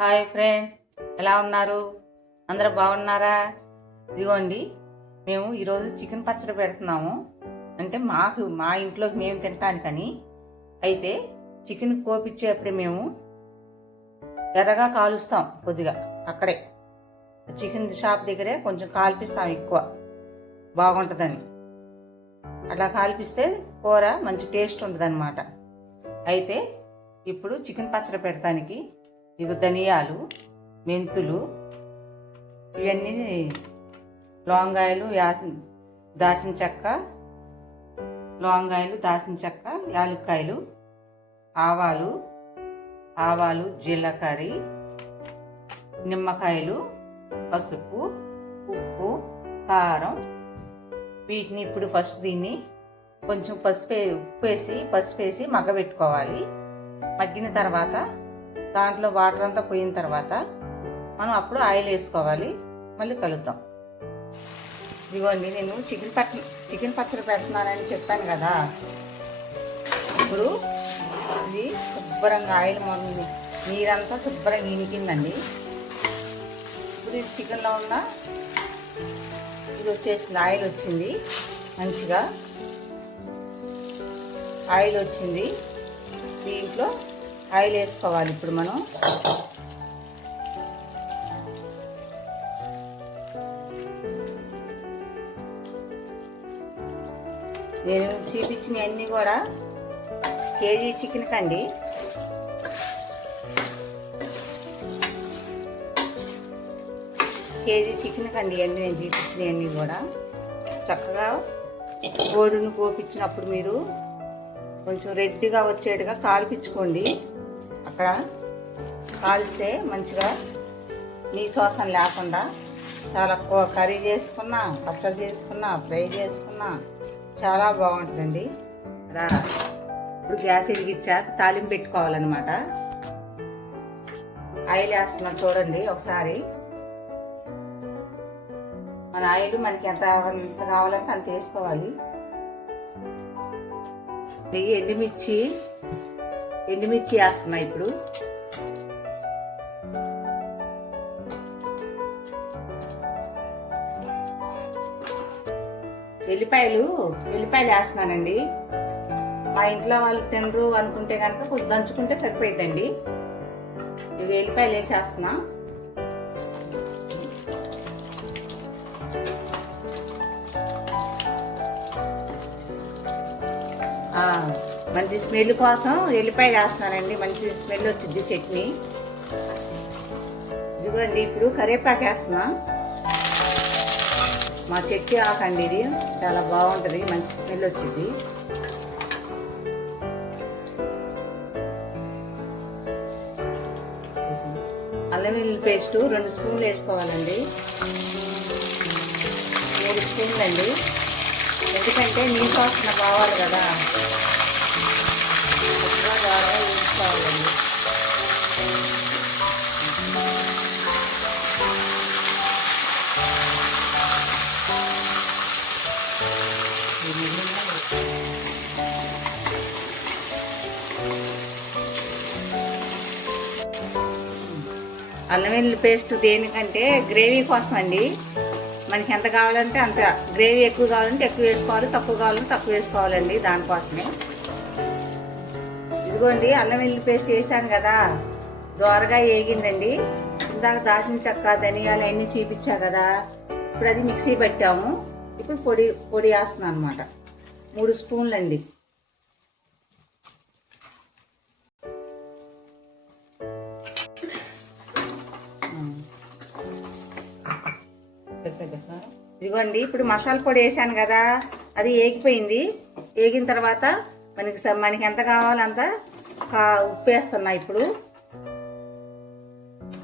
Hi friend, ఎలా ఉన్నారు? అందరూ బాగున్నారా? ఇదిగోండి, మేము ఈరోజు చికెన్ పచ్చడి పెడుతున్నాము. అంటే మా ఇంట్లోకి మేము తినటానికని. అయితే చికెన్ కోపిచ్చేప్పుడే మేము ఎర్రగా కాలుస్తాం. కొద్దిగా అక్కడే చికెన్ షాప్ దగ్గరే కొంచెం కాల్పిస్తాం, ఎక్కువ బాగుంటుందని. అట్లా కాల్పిస్తే కూర మంచి టేస్ట్ ఉంటుంది అన్నమాట. అయితే ఇప్పుడు చికెన్ పచ్చడి పెడతానికి ఇవి ధనియాలు, మెంతులు, ఇవన్నీ లవంగాయలు, దాల్చిన చెక్క, లవంగాయలు, దాల్చిన చెక్క, యాలక్కాయలు, ఆవాలు, జీలకర్ర, నిమ్మకాయలు, పసుపు, ఉప్పు, కారం. వీటిని ఇప్పుడు ఫస్ట్ దీన్ని కొంచెం ఉప్పు వేసి మగ్గబెట్టుకోవాలి. మగ్గిన తర్వాత దాంట్లో వాటర్ అంతా పోయిన తర్వాత మనం అప్పుడు ఆయిల్ వేసుకోవాలి. మళ్ళీ కలుద్దాం. ఇదిగోండి, నేను చికెన్ పచ్చడి పెడుతున్నానని చెప్పాను కదా. ఇప్పుడు ఇది శుభ్రంగా ఆయిల్ నీరంతా శుభ్రంగా ఇనికిందండి. ఇప్పుడు ఇది చికెన్లో ఉన్న ఇది వచ్చేసింది, ఆయిల్ వచ్చింది, మంచిగా ఆయిల్ వచ్చింది. దీంట్లో ఆయిల్ వేసుకోవాలి. ఇప్పుడు మనం నేను చూపించిన అన్నీ కూడా కేజీ చికెన్ కండి. అన్నీ నేను చూపించిన అన్నీ కూడా చక్కగా కోడిని కోపించినప్పుడు మీరు కొంచెం రెడ్గా వచ్చేట్టుగా కాల్పించుకోండి. అక్కడ కాల్స్తే మంచిగా నీ శ్వాసం లేకుండా చాలా కర్రీ చేసుకున్నా, పచ్చడి చేసుకున్నా, ఫ్రై చేసుకున్నా చాలా బాగుంటుందండి. అలా ఇప్పుడు గ్యాస్ వెలిగించా, తాలింపు పెట్టుకోవాలన్నమాట. ఆయిల్ వేస్తున్నాం చూడండి ఒకసారి. మన ఆయిల్ మనకి ఎంత కావాలంటే అంత వేసుకోవాలి. ఎండుమిర్చి వేస్తున్నా ఇప్పుడు. వెల్లిపాయలు వేస్తున్నానండి. మా ఇంట్లో వాళ్ళు తినరు అనుకుంటే కనుక కొంచెం దంచుకుంటే సరిపోయిందండి. ఇది వెల్లిపాయలు వేసేస్తున్నా. మంచి స్మెల్ కోసం ఎల్లిపాయ వేస్తున్నానండి. మంచి స్మెల్ వచ్చింది చట్నీ. ఇదిగోండి, ఇప్పుడు కరివేపాకు వేస్తున్నా. మా చెట్టు ఆకండి, ఇది చాలా బాగుంటుంది, మంచి స్మెల్ వచ్చింది. అల్లం వెల్లుల్లి పేస్ట్ 2 స్పూన్లు వేసుకోవాలండి. 3 స్పూన్లు అండి. ఎందుకంటే నీళ్ళు వాసన కావాలి కదా, ద్వారా వేసుకోవాలండి. అల్లం వెల్లుల్లి పేస్ట్ దేనికంటే గ్రేవీ కోసం అండి. మనకి ఎంత కావాలంటే అంత, గ్రేవీ ఎక్కువ కావాలంటే ఎక్కువ వేసుకోవాలి, తక్కువ కావాలంటే తక్కువ వేసుకోవాలండి. దానికోసమే. ఇదిగోండి, అల్లం వెల్లుల్లి పేస్ట్ వేసాను కదా, దోరగా వేగిందండి. ఇందాక దాల్చిన చెక్క, ధనియాలు అన్నీ చూపించా కదా. ఇప్పుడు అది మిక్సీ పెట్టాము. ఇప్పుడు పొడి వేస్తున్నాను అనమాట. 3 స్పూన్లు అండి. ఇదిగోండి, ఇప్పుడు మసాలా పొడి వేసాను కదా, అది ఏగిపోయింది. ఏగిన తర్వాత మనకి ఎంత కావాలో అంత ఉప్పు వేస్తున్నా. ఇప్పుడు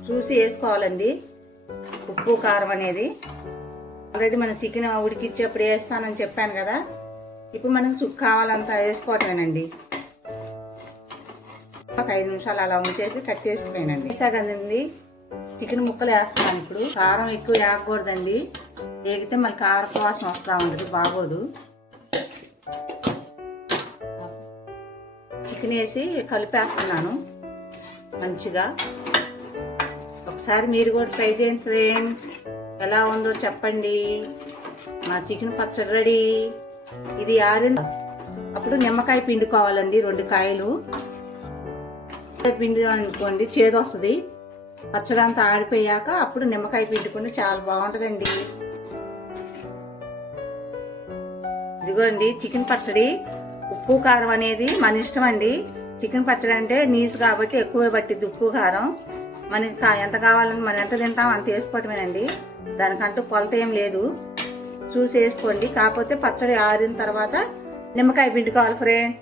చూసి వేసుకోవాలండి ఉప్పు, కారం అనేది. ఆల్రెడీ మనం చికెన్ ఉడికిచ్చేప్పుడు వేస్తానని చెప్పాను కదా. ఇప్పుడు మనకు కావాలంత వేసుకోవటమేనండి. ఒక 5 నిమిషాలు అలా ఉంచేసి కట్ చేసుకోనండి. వేసాకండి చికెన్ ముక్కలు వేస్తాను. ఇప్పుడు కారం ఎక్కువ వేయకూడదండి, వేగితే మళ్ళీ కారం వాసన వస్తూ ఉంటుంది, బాగోదు. చికెన్ వేసి కలిపేస్తున్నాను మంచిగా. ఒకసారి మీరు కూడా ట్రై చేయండి ఫ్రెండ్. ఎలా ఉందో చెప్పండి. మా చికెన్ పచ్చడి రెడీ. ఇది ఆరింది. అప్పుడు నిమ్మకాయ పిండుకోవాలండి, 2 కాయలు. పిండి అనుకోండి చేదు వస్తుంది. పచ్చడి అంతా ఆడిపోయాక అప్పుడు నిమ్మకాయ పిండుకుంటే చాలా బాగుంటుందండి. ఇదిగోండి చికెన్ పచ్చడి. ఉప్పు కారం అనేది మన ఇష్టం అండి. చికెన్ పచ్చడి అంటే నీసు కాబట్టి ఎక్కువ పట్టిద్ది ఉప్పు కారం. మనకి ఎంత కావాలని మనం ఎంత తింటాం అంత వేసుకోవటమేనండి. దానికంటూ కొలత ఏం లేదు, చూసి వేసుకోండి. కాకపోతే పచ్చడి ఆరిన తర్వాత నిమ్మకాయ పిండుకోవాలి ఫ్రెండ్.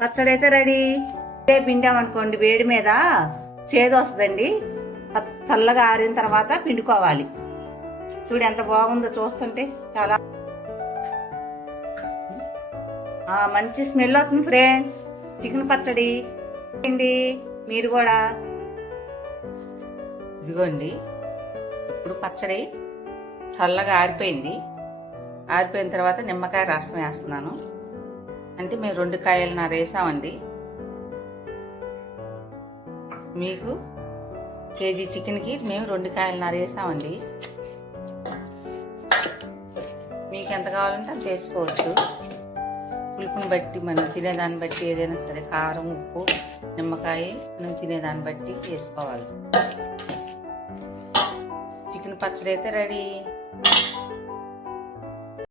పచ్చడి అయితే రెడీ. పిండామనుకోండి వేడి మీద చేదు వస్తుందండి. చల్లగా ఆరిన తర్వాత పిండుకోవాలి. చూడు ఎంత బాగుందో చూస్తుంటే. చాలా మంచి స్మెల్ అవుతుంది ఫ్రెండ్ చికెన్ పచ్చడి. మీరు కూడా ఇదిగోండి. ఇప్పుడు పచ్చడి చల్లగా ఆరిపోయింది. ఆరిపోయిన తర్వాత నిమ్మకాయ రసం వేస్తున్నాను. అంటే మేము 2 కాయలు వేసామండి. మీకు కేజీ చికెన్కి మేము 2 కాయలు వేసామండి. మీకు ఎంత కావాలంటే అంత వేసుకోవచ్చు. పులుపుని బట్టి మనం తినేదాన్ని బట్టి ఏదైనా సరే కారం, ఉప్పు, నిమ్మకాయ మనం తినేదాన్ని బట్టి వేసుకోవాలి. చికెన్ పచ్చడి అయితే రెడీ.